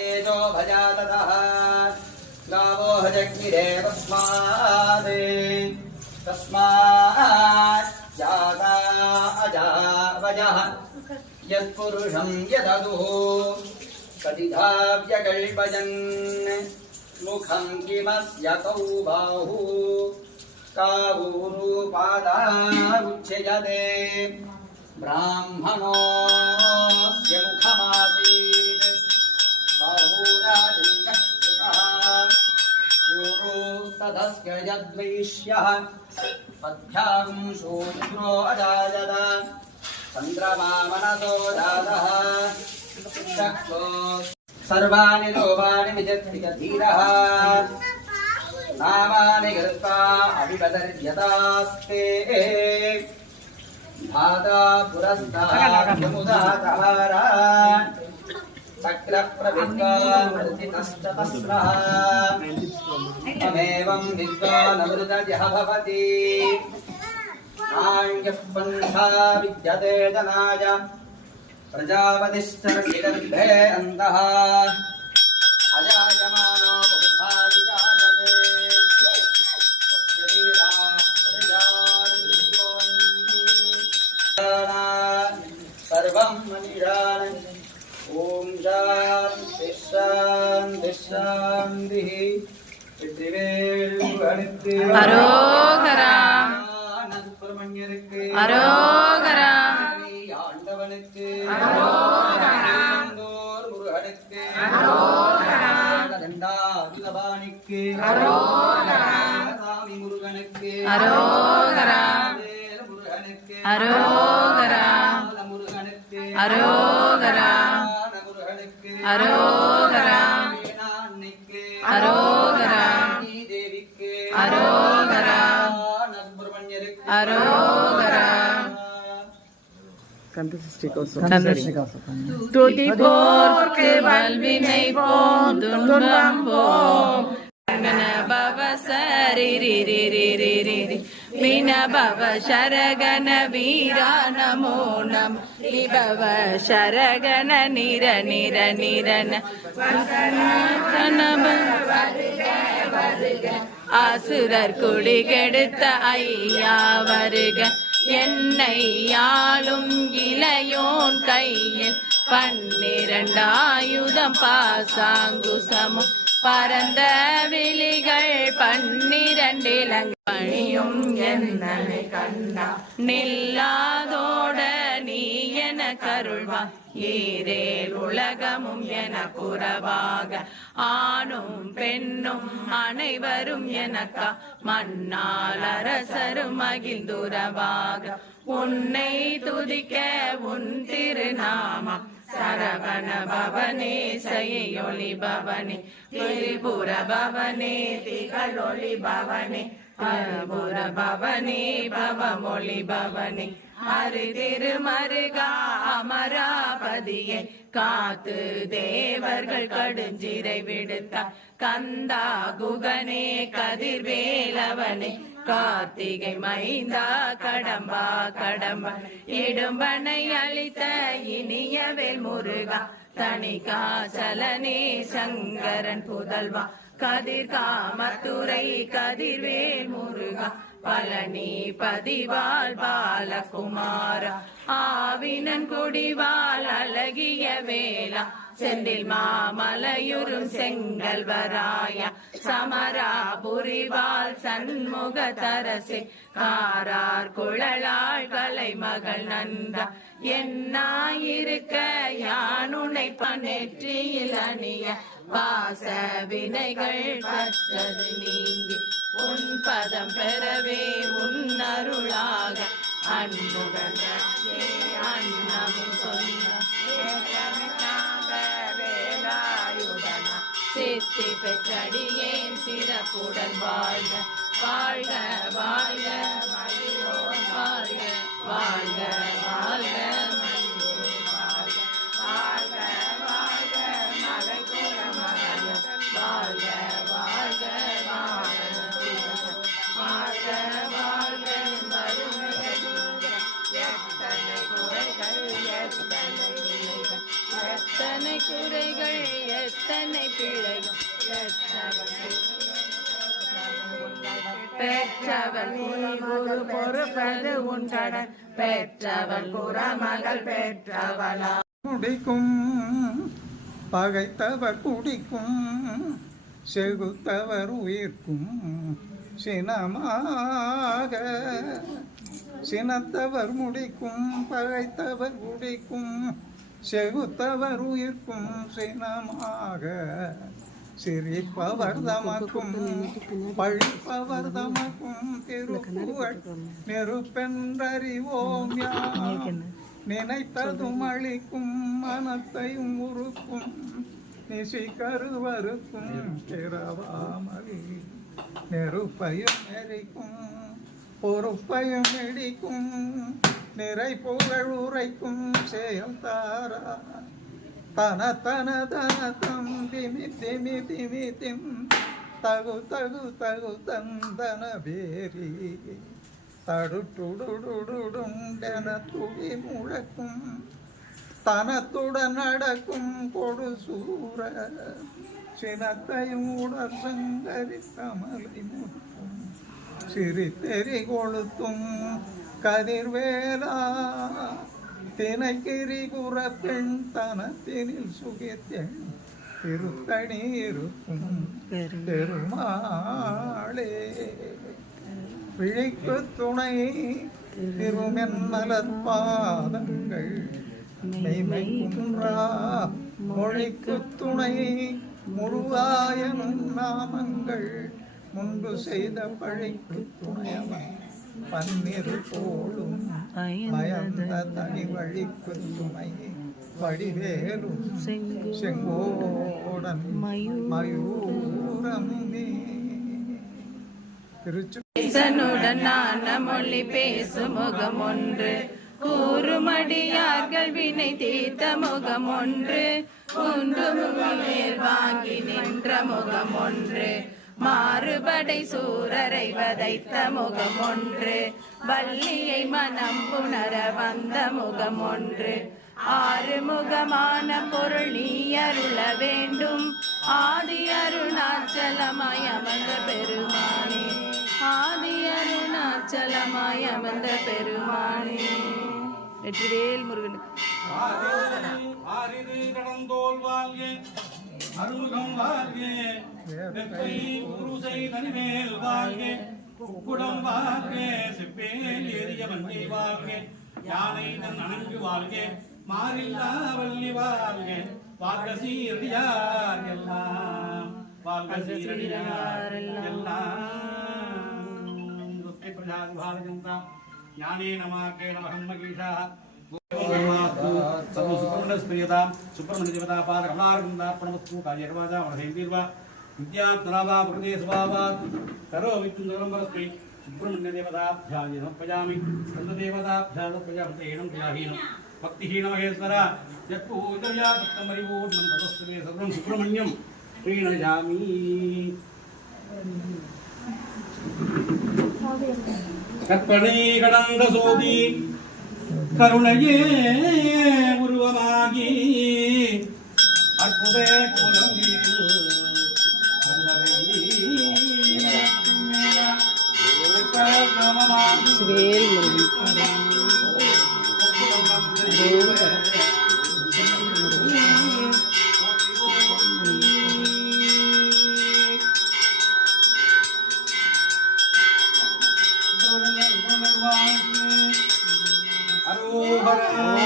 भजाततः गावो हजग्निरे तस्मात् जाता अजावजः यत्पुरुषं यददुः कदिधाव्यकल्पयन् मुखं किमस्य कौ बाहु कावूरुपादारुच्यते ब्राह्मणोऽस्य मुखमासीत् बाहुरादिङ्गः तदस्य यद्वैश्यः पद्भ्यां शूद्रो अजायत चन्द्रमा मनसो जातः शक्तो सर्वाणि लोभानि विजत्ति धीरः नामानि कृत्वा अभिवदर्यतास्ते धाता पुरस्ताद्मुदातहारा चक्रप्रविद्वान्वर्तितश्चतस्रः तमेवं विद्वानमृतजः भवति नान्यः पन्था विद्यते जनाय प्रजापतिश्च निगर्भे अन्तः अजायमानो बहुधा विजायते सर्वं मनीषान् ॐ शान्ति शान्ति शान्तिः வெற்றிவேலுக்கு அரோகரா நற்புரமண்யருக்கு அரோகரா ஆண்டவனுக்கு அரோகரா முருகனுக்கு அரோகரா தண்டாயுதபாணிக்கு அரோகரா சாமி முருகனுக்கு அரோகரா முருகனுக்கு அரோகரா முருகனுக்கு அரோகரா முருகனுக்கு அரோகரா அரோகரா தேவிக்கு அரோகரா சுப்பிரமணியருக்கு அரோகரா கந்தசஷ்டி துதி போர்க்கு வல்வினை போம் துன்பம் போம் பவ சரிரிரிரிரிரி வின பவ சரகண வீரா நமோ நம விபவ சரகண நிர நிர நிரன ஆசுரர் குடி கெடுத்த ஐயா வருக என்னை யாழும் இளையோன் கையில் 12 ஆயுதம் பாசாங்குசமும் பரந்த விழிகள் 12 இளங்கணியும் என்னை கண்டா நில்லாதோட நீ என கருள்வா ஈரேல் உலகமும் என புறவாக ஆணும் பெண்ணும் அனைவரும் எனக்கா மண்ணால் அரசரும் மகிழ்ந்துறவாக உன்னை துதிக்க உன் திருநாமம் சரவண பவனே செய்யொளி பவனே திரிபுர பவனே திகழொளி பவனே திரிபுர பவனே பவமொழி பவனே ஹரி திருமருகா அமராபதியை காத்து தேவர்கள் கடுஞ்சிறை விடுத்த கந்தா குகனே கதிர்வேலவனே கார்த்திகை மைந்தா கடம்பா கடம்பா இடும்பனை அளித்த இனியவேல் முருகா தணிகாசலனே சங்கரன் புதல்வா கதிர் காமத்துறை கதிர்வேல் முருகா பழனி பதிவாள் பாலகுமாரா ஆவினன் குடிவாள் அழகிய வேளா செந்தில் மாமலையுறும் செங்கல்வராய சமராபுரிவாள் சண்முக தரசே காரார் குழலாள் கலை மகள் நன்றா என்னாயிருக்க யானுனை நெற்றியில் அணிய வாச வினைகள் பற்றது நீங்கி உன் பதம் பெறவே உன் அருளாக அன்புடன் அன்னமும் சொன்ன சித்தி பெற்றடியேன் சிறப்புடன் வாழ்க வாழ்க வாழ்க மகிழோன் வாழ்க வாழ்க வாழ்க மகிழோன் வாழ்க வாழ்க வாழ்க மலைக்குல மகள் வாழ்க வாழ்க வாழ்க வாழ்க எத்தனை குறைகள் எத்தனை குறைகள் எத்தனை அதனை பிழையும் பெற்றவள் குரு பொறுப்பது உண்டடன் பெற்றவள் குறமகள் பெற்றவளா குடிக்கும் பகைத்தவர் குடிக்கும் செகுத்தவர் உயிர்க்கும் சினமாக சினத்தவர் முடிக்கும் பகைத்தவர் குடிக்கும் செகுத்தவர் உயிர்க்கும் சினமாக சிரிப்பவர் தமக்கும் பழிப்பவர் தமக்கும் திருப்புகழ் நெருப்பென்றறிவோம் யாம் நினைத்ததும் அளிக்கும் மனத்தையும் உருக்கும் நிசி கருவருக்கும் பிறவாமல் நெருப்பையும் எரிக்கும் பொறுப்பையும் இடிக்கும் நிறை புகழ் உரைக்கும் செயல் தாரா தன தன தன தம் திமி திமி திமி திம் தகு தகு தகு தந்தன பேரி தடுட்டுடுடுடுண்டென துடி முழக்கும் தனத்துடன் நடக்கும் கொடு சூர சினத்தையும் உடல் சங்கரித்தமலை முற்றும் சிரித்தெறி கொளுத்தும் கதிர்வேலா தினைக்கிரி புறப்பெண் தனத்தினில் சுகித்தெண் திருத்தணி இருக்கும் பெருமாளே விழிக்கு துணை திருமென் மலர்பாதங்கள் மெய்மை குன்றா மொழிக்கு துணை முருகாயனும் நாமங்கள் முன்பு செய்த பழிக்கு துணையவன் பன்னிரு போலும் பயந்த தனி வழிக்கு துணை வடிவேலும் செங்கோடன் மயூரம் திருச்சி ஈசனுடன் நான மொழி பேசும் முகம் ஒன்று கூறுமடியார்கள் வினை தீர்த்த முகம் ஒன்று குன்றுமுகமேல் வாங்கி நின்ற முகம் ஒன்று மாறுபடை சூரரை வதைத்த முகம் ஒன்று வள்ளியை மனம் புணர வந்த முகம் ஒன்று ஆறுமுகமான பொருள் நீ அருள வேண்டும் ஆதி அருணாச்சலமாய் அமர்ந்த பெருமானே ஆதி அருணாச்சலமாய் அமர்ந்த பெருமானே. வெற்றிவேல் முருகனுக்கு ஆரிரு கடந்தோல் வாழ்க அருமுகம் வாழ்க வெப்பை உருசை தனிமேல் வாழ்க குக்குடம் வாழ்க செப்பேல் ஏறிய வண்டி வாழ்க யானை தன் அணங்கு வாழ்க மாறில்லா வள்ளி வாழ்க வாழ்க சீரடியார் எல்லாம் வாழ்க சீரடியார் எல்லாம் துஷ்டி பிரஜாதி பாரஜந்தா ஞானே நமாக்கே நமஹம் மகீஷா सुब्रह्मण्यस्प्रियतां सुब्रह्मण्यदेवता पादकमलार्गन्दार्पणमस्तु कार्यकर्वाजा वरदेवीर्वा विद्यात्मनाभा प्रकृते स्वभावात् करोमि तुन्दरम्बरस्मै सुब्रह्मण्यदेवताभ्यां समर्पयामि स्कन्ददेवताभ्यां समर्पयामि एनं क्रियाहीनं भक्तिहीनमहेश्वर यत्पूजया सप्तमरिपूर्णं ततस्तु मे सर्वं सुब्रह्मण्यं प्रीणयामि கற்பனை கடந்த சோதி கருணையே உருவமாகி அற்புத குலமில் அரோஹரா